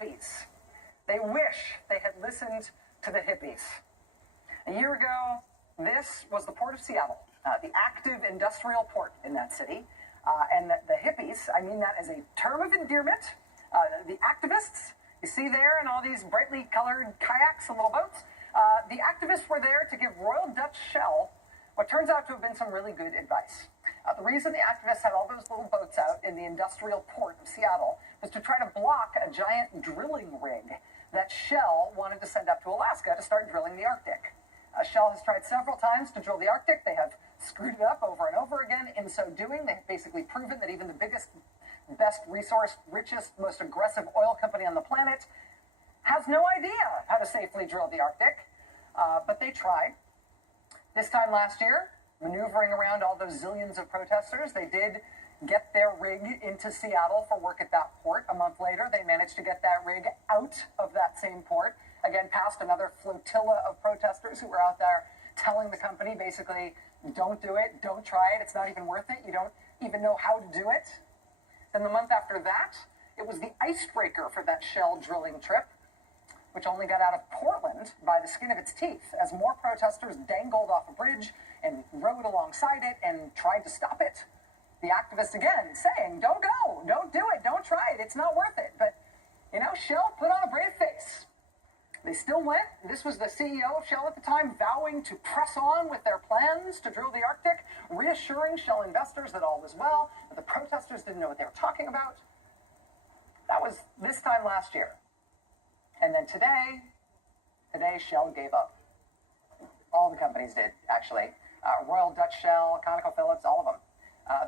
hippies. They wish they had listened to the hippies. A year ago, this was the port of Seattle, the active industrial port in that city. And the hippies, I mean that as a term of endearment, the activists, you see there in all these brightly colored kayaks and little boats, the activists were there to give Royal Dutch Shell what turns out to have been some really good advice. The reason the activists had all those little boats out in the industrial port of Seattle was to try to block a giant drilling rig that Shell wanted to send up to Alaska to start drilling the Arctic. Shell has tried several times to drill the Arctic. They have screwed it up over and over again. In so doing, they have basically proven that even the biggest, best resource, richest, most aggressive oil company on the planet has no idea how to safely drill the Arctic. But they tried. This time last year, maneuvering around all those zillions of protesters, they did get their rig into Seattle for work at that port. A month later, they managed to get that rig out of that same port, again, past another flotilla of protesters who were out there telling the company, basically, don't do it, don't try it, it's not even worth it, you don't even know how to do it. Then the month after that, it was the icebreaker for that Shell drilling trip, which only got out of Portland by the skin of its teeth, as more protesters dangled off a bridge and rode alongside it and tried to stop it. The activists again saying, don't go, don't do it, don't try it, it's not worth it. But, you know, Shell put on a brave face. They still went. This was the CEO of Shell at the time vowing to press on with their plans to drill the Arctic, reassuring Shell investors that all was well, that the protesters didn't know what they were talking about. That was this time last year. And then today Shell gave up. All the companies did, actually. Royal Dutch Shell, ConocoPhillips, all of them.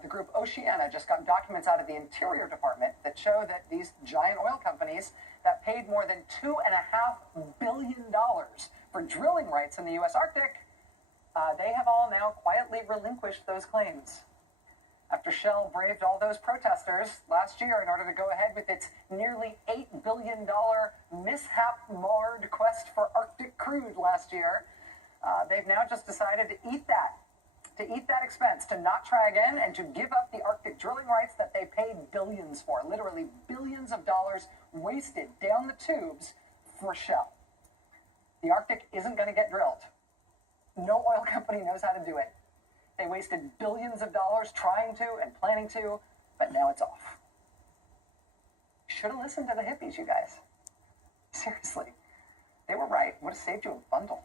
The group Oceana just got documents out of the Interior Department that show that these giant oil companies that paid more than $2.5 billion for drilling rights in the U.S. Arctic, they have all now quietly relinquished those claims. After Shell braved all those protesters last year in order to go ahead with its nearly $8 billion mishap-marred quest for Arctic crude last year, they've now just decided to eat that expense, to not try again, and to give up the Arctic drilling rights that they paid billions for, literally billions of dollars wasted down the tubes for Shell. The Arctic isn't going to get drilled. No oil company knows how to do it. They wasted billions of dollars trying to and planning to, but now it's off. Should have listened to the hippies, you guys. Seriously. They were right. Would have saved you a bundle.